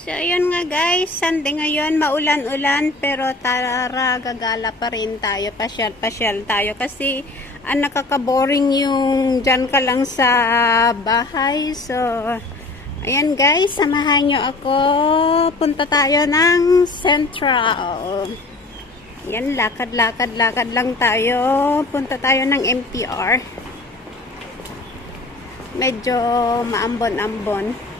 So, ayun nga guys, Sunday ngayon, maulan-ulan, pero tara, gagala pa rin tayo, pasyal-pasyal tayo, kasi nakaka-boring yung dyan ka lang sa bahay. So, ayan guys, samahan nyo ako, punta tayo ng Central. Ayan, lakad lang tayo, punta tayo ng MTR. Medyo maambon-ambon.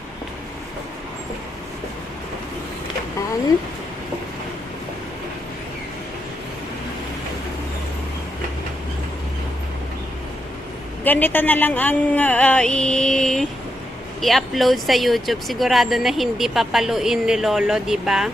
Ganito na lang ang i-upload sa YouTube. Sigurado na hindi papaluin ni Lolo, 'di ba?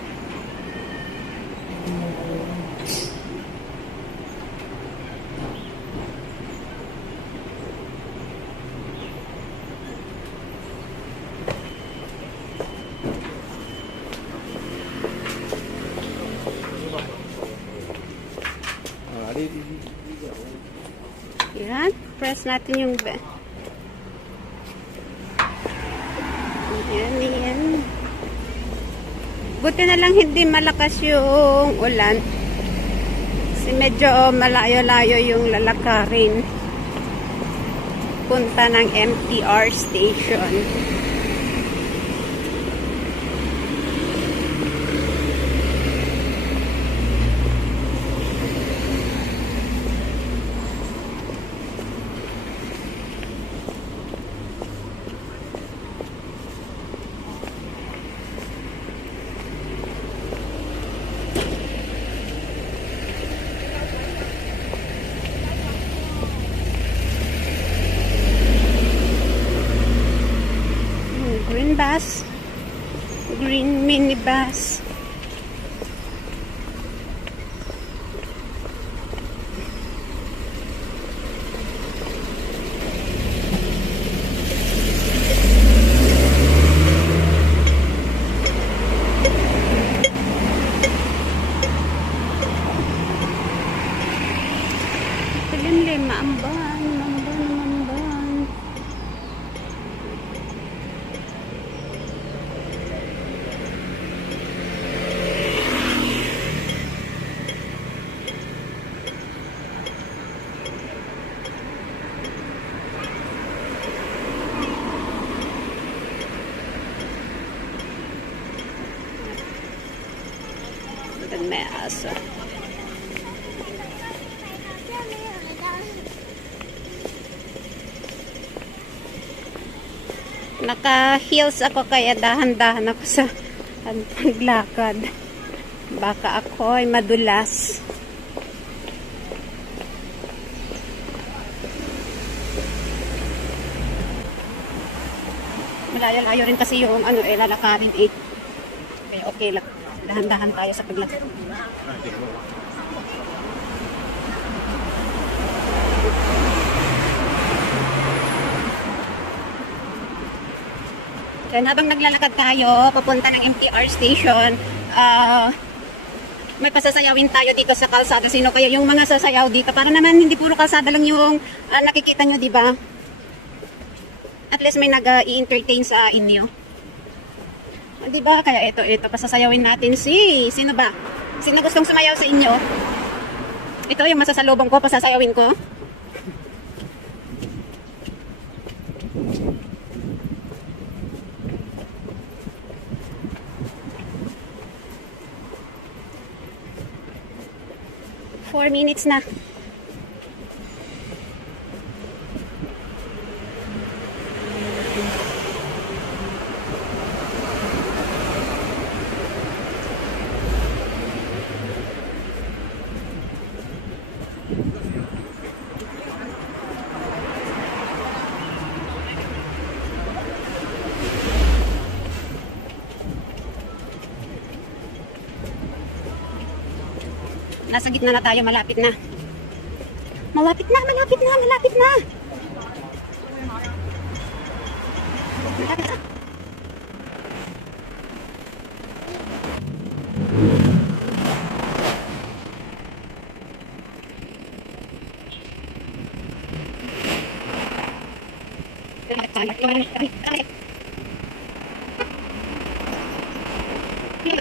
Yan, press natin yung yan. Buti na lang hindi malakas yung ulan. Kasi medyo malayo-layo yung lalakarin. Punta ng MTR station. Green bus. Green minibus. Limlim, maamban. May aso. Naka-heels ako, kaya dahan-dahan ako sa paglakad. Baka ako ay madulas. Malayo-layo rin kasi yung lalakarin eh. Okay, okay lang. Dahan-dahan tayo sa paglakad. Then, habang naglalakad tayo, papunta ng MTR station, may pasasayawin tayo dito sa kalsada. Sino kaya yung mga sasayaw dito? Para naman hindi puro kalsada lang yung nakikita nyo, di ba? At least may nag-i-entertain sa inyo. Di ba? Kaya ito, pasasayawin natin sino ba? Sino gustong sumayaw sa inyo? Ito yung masasalubong ko, pasasayawin ko. Four minutes na. Nasa gitna na tayo, malapit na. Malapit na. Malapit na. So,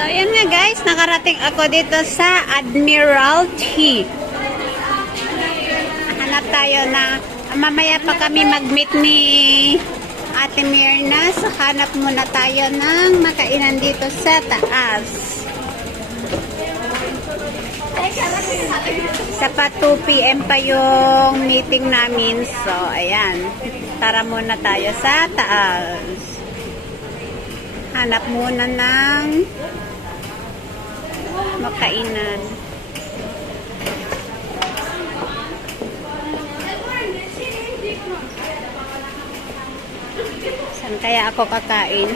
ayan nga guys, nakarating ako dito sa Admiralty. Hanap tayo na, mamaya pa kami mag-meet ni Ate Mirna. So, hanap muna tayo ng makainan dito sa taas. Sa pa 2 p.m. pa yung meeting namin. So, ayan. Tara muna tayo sa taas. Hanap muna ng makainan. Saan kaya ako kakain?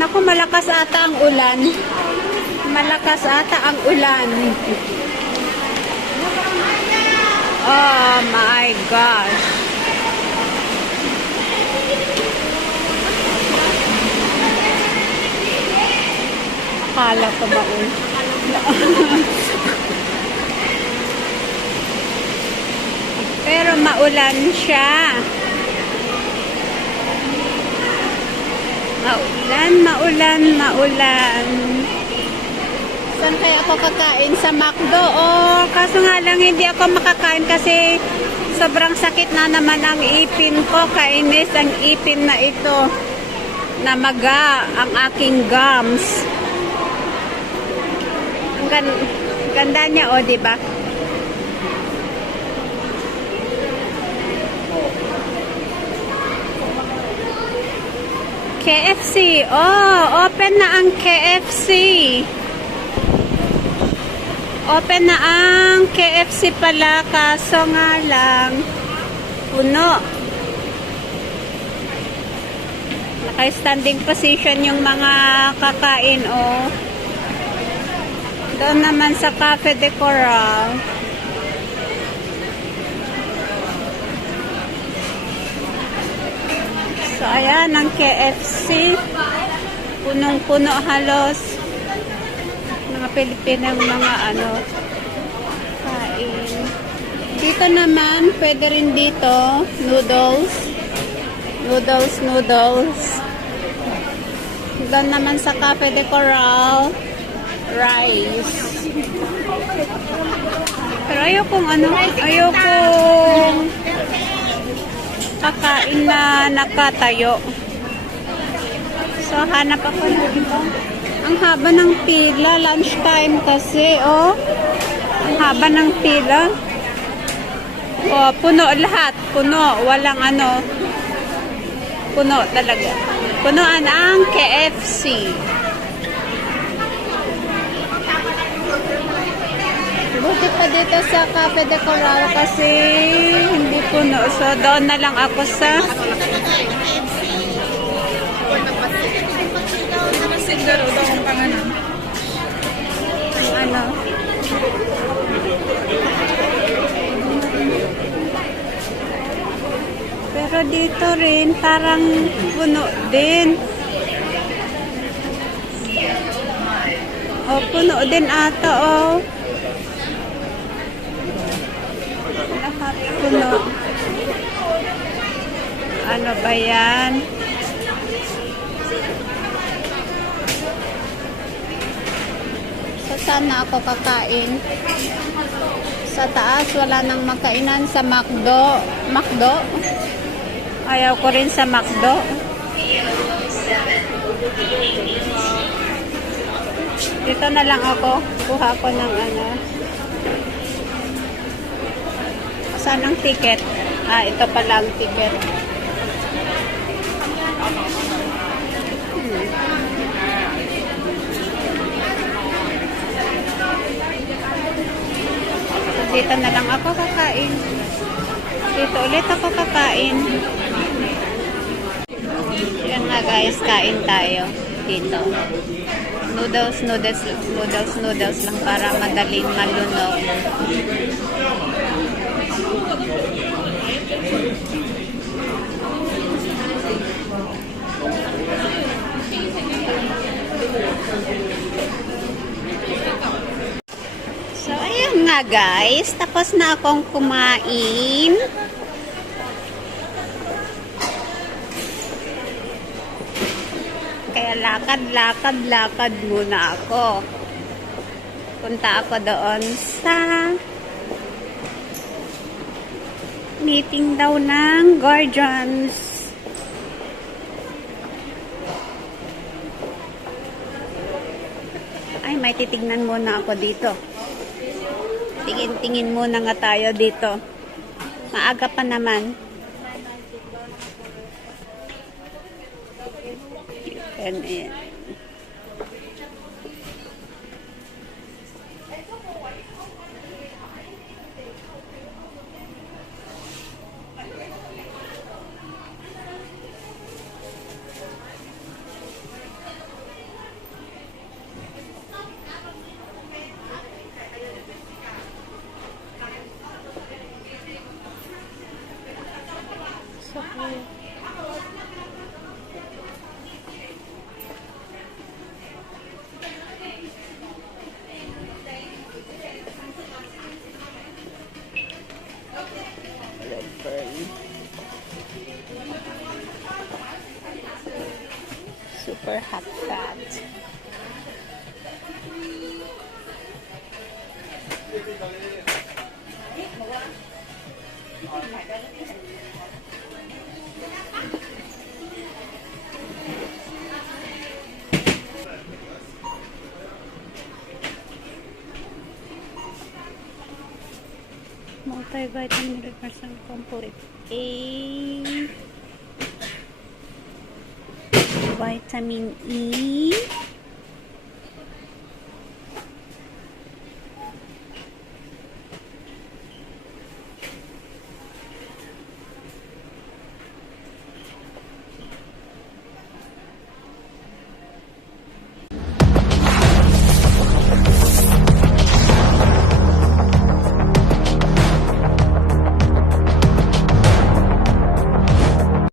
Naku, malakas ata ang ulan. Malakas ata ang ulan. Oh my gosh. Akala ko ba pero maulan siya. Maulan. Saan kaya ako kakain? Sa McDo? Kaso nga lang hindi ako makakain kasi sobrang sakit na naman ang ipin ko. Kainis ang ipin na ito. Namaga ang aking gums. Ang ganda niya, diba? KFC. Open na ang KFC. Open na ang KFC pala, kaso nga lang puno. Naka-standing position yung mga kakain, Doon naman sa Cafe de Coral. So, ayan ang KFC. Punong-puno halos. Mga Pilipinang mga kain. Dito naman, pwede rin dito, noodles. Doon naman sa Cafe de Coral, rice. Pero ayokong kakain na nakatayo. So, hanap ako ng iba. Ang haba ng pila, lunchtime kasi, Ang haba ng pila. Puno lahat. Puno. Walang puno talaga. Punuan ang KFC. Buti pa dito sa Cafe de Coral kasi hindi puno. So, doon na lang ako sa pero dito rin parang puno din. Puno din ata, lahat puno. Ano ba yan? So, sana ako kakain. Sa taas, wala nang makainan sa McDo. Ayaw ko rin sa McDo. Dito na lang ako. Kuha ko ng saan ang ticket? Ito pala ang ticket. Dito na lang ako kakain. Dito ulit ako kakain. Yan nga guys, kain tayo dito. Noodles lang para madaling malunok. So, ayun nga guys. Tapos na akong kumain. Kaya lakad muna ako. Punta ako doon sa meeting daw ng Guardians. Ay, may titignan muna ako dito. Tingin-tingin muna nga tayo dito. Maaga pa naman. And super hot fat. Multivitamin represent complete A, vitamin E,